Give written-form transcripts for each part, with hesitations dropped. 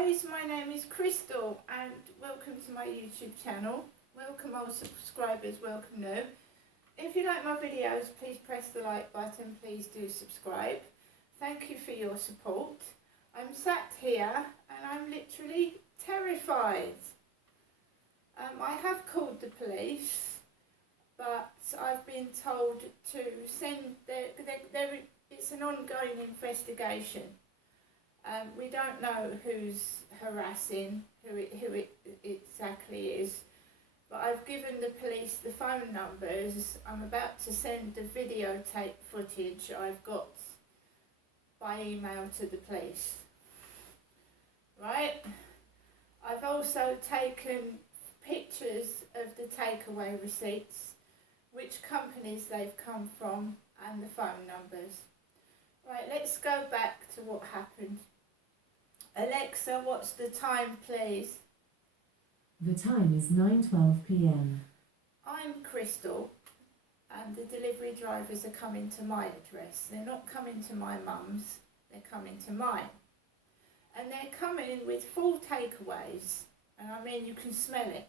guys, my name is Crystal and welcome to my YouTube channel. Welcome old subscribers, welcome new. If you like my videos, please press the like button, please do subscribe. Thank you for your support. I'm sat here and I'm literally terrified. I have called the police, but I've been told to send, it's an ongoing investigation. We don't know who's harassing, who it exactly is, but I've given the police the phone numbers. I'm about to send the videotape footage I've got by email to the police. Right? I've also taken pictures of the takeaway receipts, which companies they've come from, and the phone numbers. Right, let's go back to what happened. Alexa, what's the time, please? The time is 9:12 p.m. I'm Crystal, and the delivery drivers are coming to my address. They're not coming to my mum's, they're coming to mine. And they're coming with full takeaways, and I mean you can smell it.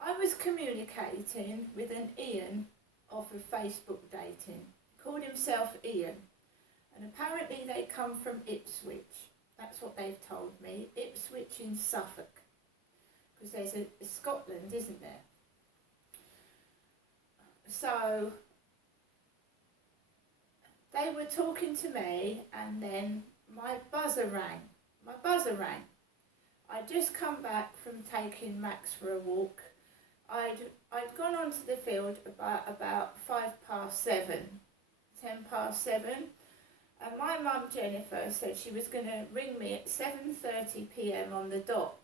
I was communicating with an Ian off of Facebook dating, called himself Ian, and apparently they come from Ipswich. That's what they've told me, Ipswich in Suffolk, because there's a Scotland, isn't there? So they were talking to me, and then my buzzer rang. I'd just come back from taking Max for a walk. I'd gone onto the field about 7:05, 7:10, and my mum Jennifer said she was going to ring me at 7:30 p.m. on the dot,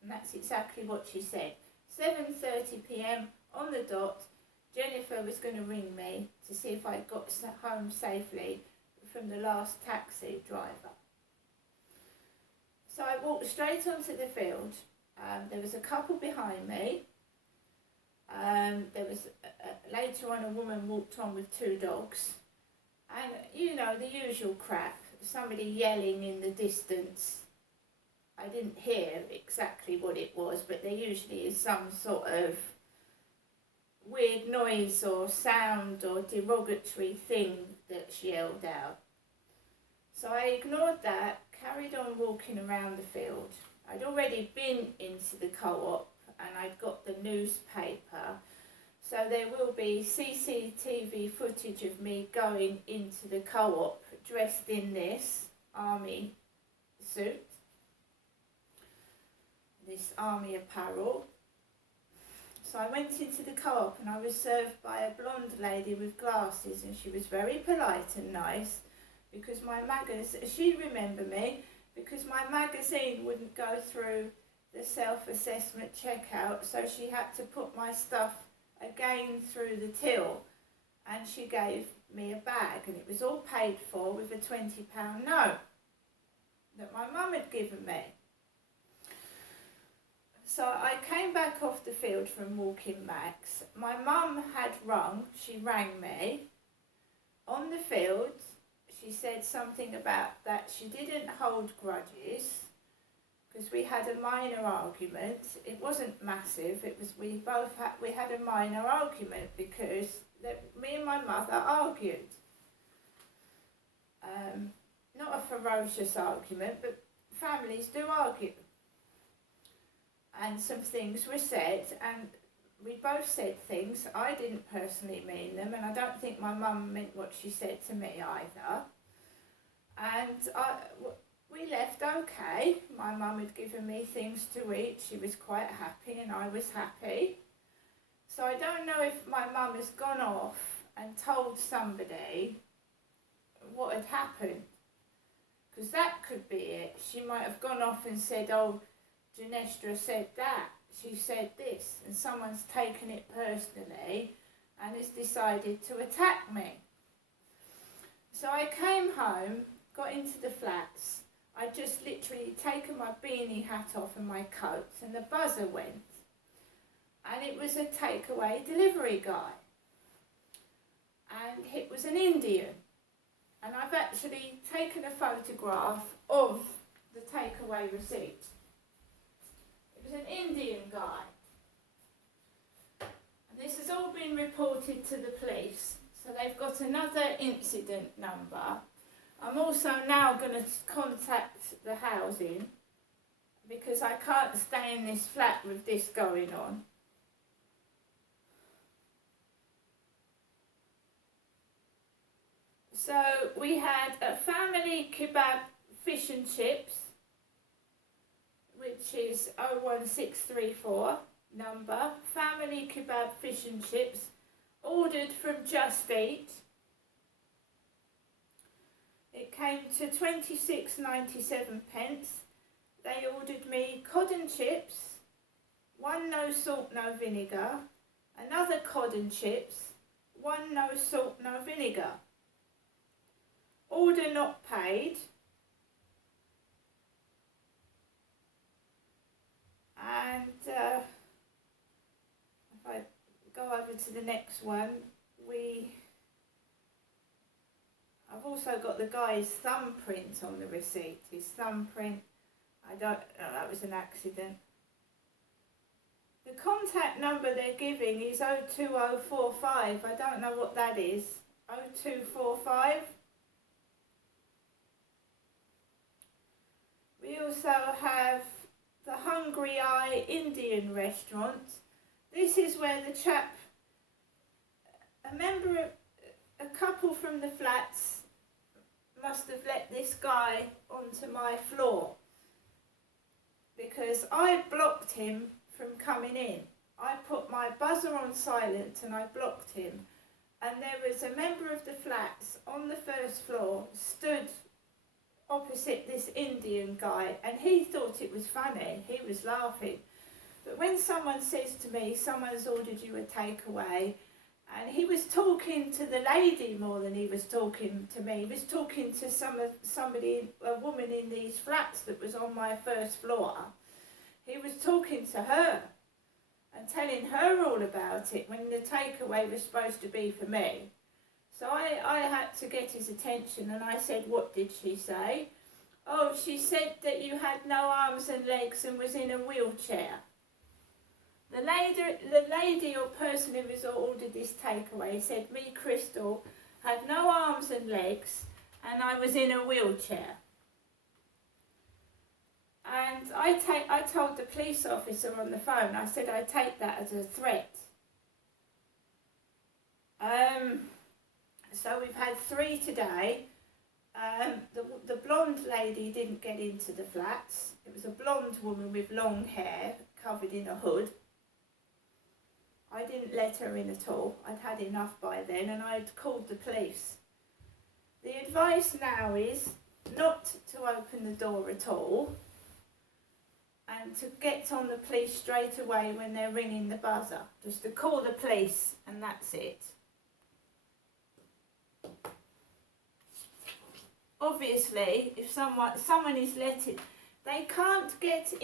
and that's exactly what she said. 7:30 p.m. on the dot, Jennifer was going to ring me to see if I got home safely from the last taxi driver. So I walked straight onto the field. There was a couple behind me. There was later on a woman walked on with two dogs, and you know the usual crap, somebody yelling in the distance. I didn't hear exactly what it was, but there usually is some sort of weird noise or sound or derogatory thing that's yelled out. So I ignored that, carried on walking around the field. I'd already been into the co-op and I'd got the newspaper, so there will be CCTV footage of me going into the co-op dressed in this army suit, this army apparel. So I went into the co-op and I was served by a blonde lady with glasses, and she was very polite and nice, because my magazine, she remembered me, because my magazine wouldn't go through the self-assessment checkout, so she had to put my stuff again through the till, and she gave me a bag, and it was all paid for with a £20 note that my mum had given me. So I came back off the field from walking Max. My mum had rung, she rang me on the field. She said something about that she didn't hold grudges, because we had a minor argument. It wasn't massive, it was we had a minor argument because me and my mother argued. Not a ferocious argument, but families do argue. And some things were said, and we both said things. I didn't personally mean them, and I don't think my mum meant what she said to me either. And we left okay. My mum had given me things to eat. She was quite happy and I was happy. So I don't know if my mum has gone off and told somebody what had happened, because that could be it. She might have gone off and said, oh, Janestra said that, she said this, and someone's taken it personally and has decided to attack me. So I came home, got into the flats. I'd just literally taken my beanie hat off and my coat, and the buzzer went. And it was a takeaway delivery guy. And it was an Indian. And I've actually taken a photograph of the takeaway receipt. It was an Indian guy. And this has all been reported to the police. So they've got another incident number. I'm also now going to contact the housing because I can't stay in this flat with this going on. So we had a family kebab fish and chips, which is 01634 number, family kebab fish and chips, ordered from Just Eat. It came to 26.97 pence. They ordered me cod and chips, one no salt, no vinegar, another cod and chips, one no salt, no vinegar. Order not paid. And if I go over to the next one, I've also got the guy's thumbprint on the receipt. His thumbprint, I don't know, that was an accident. The contact number they're giving is 02045. I don't know what that is. 0245. We also have the Hungry Eye Indian restaurant. This is where the chap, a couple from the flats must have let this guy onto my floor because I blocked him from coming in. I put my buzzer on silent and I blocked him, and there was a member of the flats on the first floor stood opposite this Indian guy, and he thought it was funny. He was laughing. But when someone says to me, someone's ordered you a takeaway, and he was talking to the lady more than he was talking to me. He was talking to somebody, a woman in these flats that was on my first floor. He was talking to her and telling her all about it when the takeaway was supposed to be for me. So I had to get his attention, and I said, what did she say? Oh, she said that you had no arms and legs and was in a wheelchair. The lady or person who was ordered this takeaway said, me, Crystal, had no arms and legs and I was in a wheelchair. And I told the police officer on the phone, I said I take that as a threat. So we've had 3 today. The blonde lady didn't get into the flats. It was a blonde woman with long hair covered in a hood. I didn't let her in at all. I'd had enough by then and I'd called the police. The advice now is not to open the door at all and to get on the police straight away when they're ringing the buzzer. Just to call the police and that's it. Obviously, if someone is letting, they can't get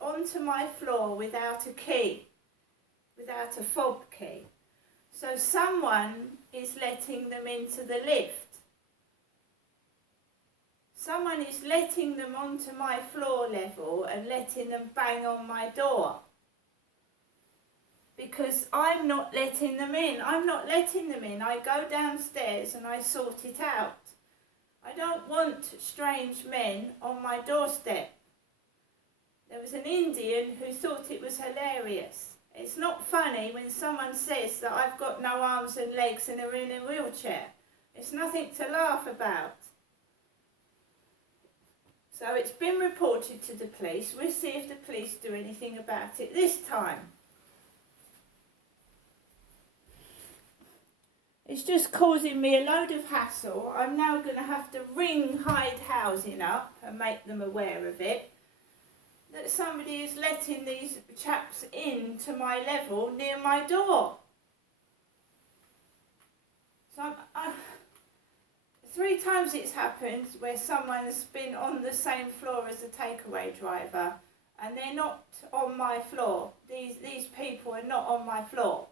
onto my floor without a key, without a fob key. So someone is letting them into the lift. Someone is letting them onto my floor level and letting them bang on my door. Because I'm not letting them in. I'm not letting them in. I go downstairs and I sort it out. I don't want strange men on my doorstep. There was an Indian who thought it was hilarious. It's not funny when someone says that I've got no arms and legs and are in a wheelchair. It's nothing to laugh about. So it's been reported to the police. We'll see if the police do anything about it this time. It's just causing me a load of hassle. I'm now going to have to ring Hyde Housing up and make them aware of it. That somebody is letting these chaps in to my level near my door. So 3 times it's happened where someone's been on the same floor as a takeaway driver and they're not on my floor. These people are not on my floor.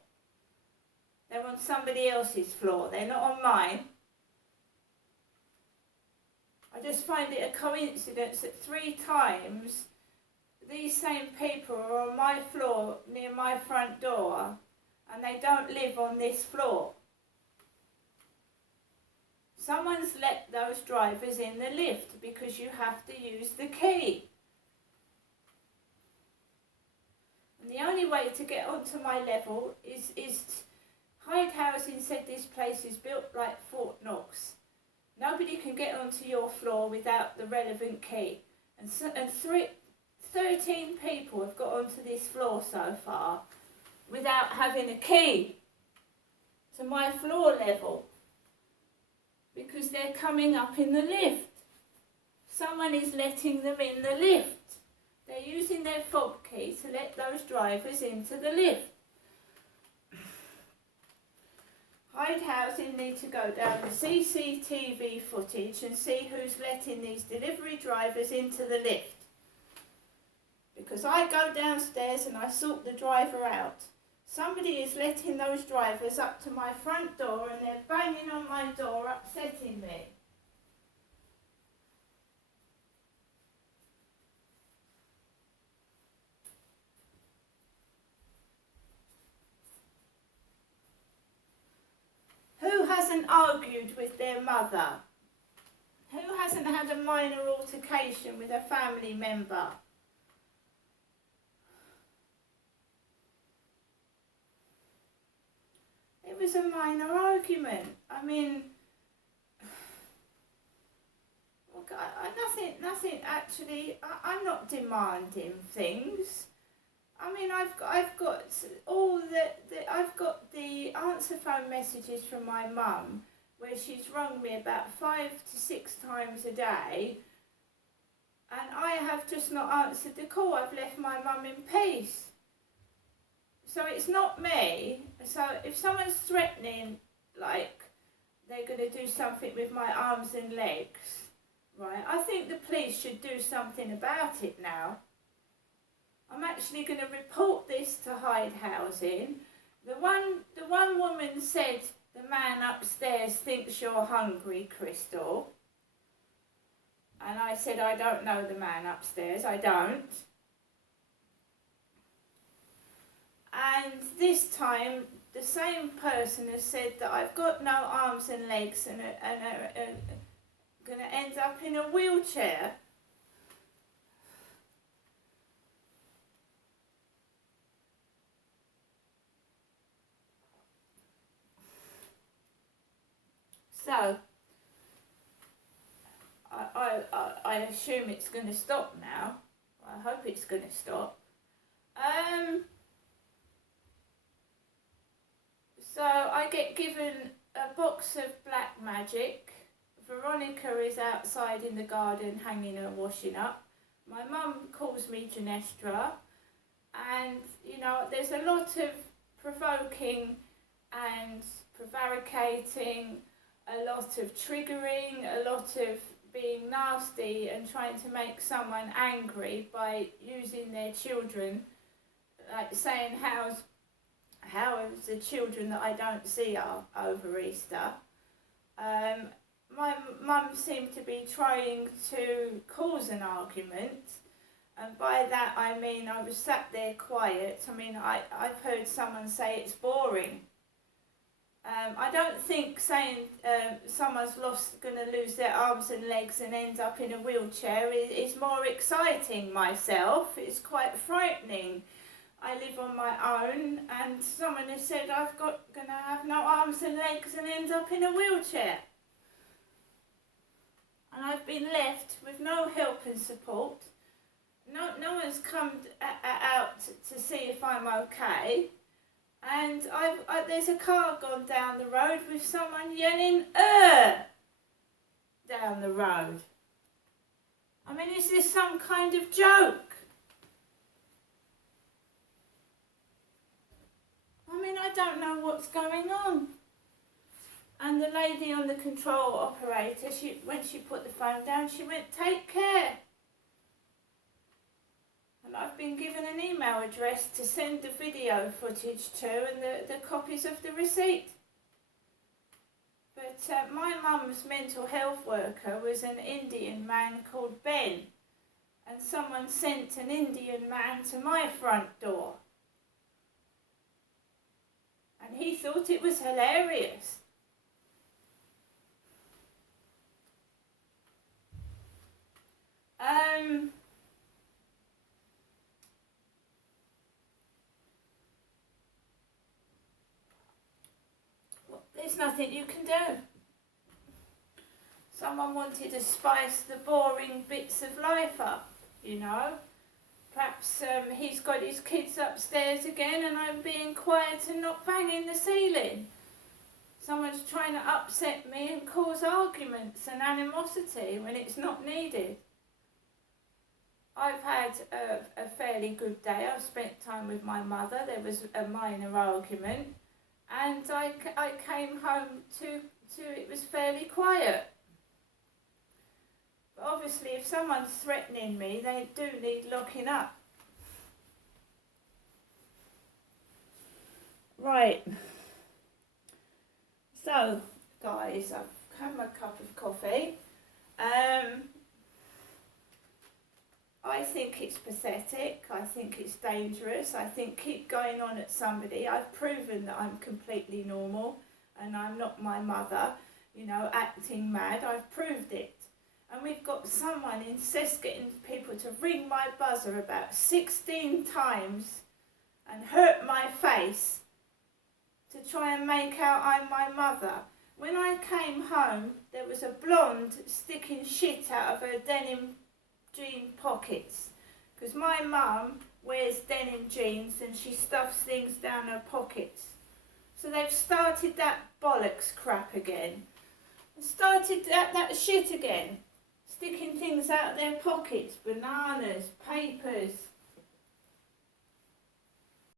They're on somebody else's floor. They're not on mine. I just find it a coincidence that 3 times these same people are on my floor near my front door and they don't live on this floor. Someone's let those drivers in the lift because you have to use the key. And the only way to get onto my level is Hyde Housing said this place is built like Fort Knox. Nobody can get onto your floor without the relevant key. And 13 people have got onto this floor so far without having a key to my floor level because they're coming up in the lift. Someone is letting them in the lift. They're using their fob key to let those drivers into the lift. Hyde Housing need to go down the CCTV footage and see who's letting these delivery drivers into the lift. Because I go downstairs and I sort the driver out. Somebody is letting those drivers up to my front door and they're banging on my door, upsetting me. Who hasn't argued with their mother? Who hasn't had a minor altercation with a family member? It was a minor argument. I mean, nothing actually. I'm not demanding things. I mean, I've got all I've got the answer phone messages from my mum where she's rung me about 5 to 6 times a day, and I have just not answered the call. I've left my mum in peace. So it's not me. So if someone's threatening, like they're going to do something with my arms and legs, right? I think the police should do something about it now. I'm actually going to report this to Hyde Housing. The one woman said, the man upstairs thinks you're hungry, Crystal. And I said, I don't know the man upstairs, I don't. And this time, the same person has said that I've got no arms and legs and going to end up in a wheelchair. So, I assume it's going to stop now. I hope it's going to stop. So I get given a box of black magic. Veronica is outside in the garden hanging her washing up. My mum calls me Janestra. And, you know, there's a lot of provoking and prevaricating, a lot of triggering, a lot of being nasty and trying to make someone angry by using their children, like saying how's the children that I don't see are over Easter. My mum seemed to be trying to cause an argument, and by that I mean I was sat there quiet. I mean I've heard someone say it's boring. I don't think saying someone's going to lose their arms and legs and end up in a wheelchair is more exciting myself. It's quite frightening. I live on my own and someone has said I've going to have no arms and legs and end up in a wheelchair. And I've been left with no help and support. No one's come out to see if I'm okay. And there's a car gone down the road with someone yelling, down the road. I mean, is this some kind of joke? I mean, I don't know what's going on. And the lady on the control operator, when she put the phone down, she went, take care. And I've been given an email address to send the video footage to and the copies of the receipt. But my mum's mental health worker was an Indian man called Ben, and someone sent an Indian man to my front door. And he thought it was hilarious. There's nothing you can do. Someone wanted to spice the boring bits of life up, you know. Perhaps he's got his kids upstairs again and I'm being quiet and not banging the ceiling. Someone's trying to upset me and cause arguments and animosity when it's not needed. I've had a fairly good day. I've spent time with my mother. There was a minor argument and I came home to it was fairly quiet. But obviously if someone's threatening me, they do need locking up. Right. So, guys, I've had my cup of coffee. I think it's pathetic. I think it's dangerous. I think keep going on at somebody. I've proven that I'm completely normal and I'm not my mother, you know, acting mad. I've proved it. And we've got someone in CES getting people to ring my buzzer about 16 times and hurt my face to try and make out I'm my mother. When I came home, there was a blonde sticking shit out of her denim jean pockets. Because my mum wears denim jeans and she stuffs things down her pockets. So they've started that bollocks crap again. Started that shit again. Sticking things out of their pockets, bananas, papers,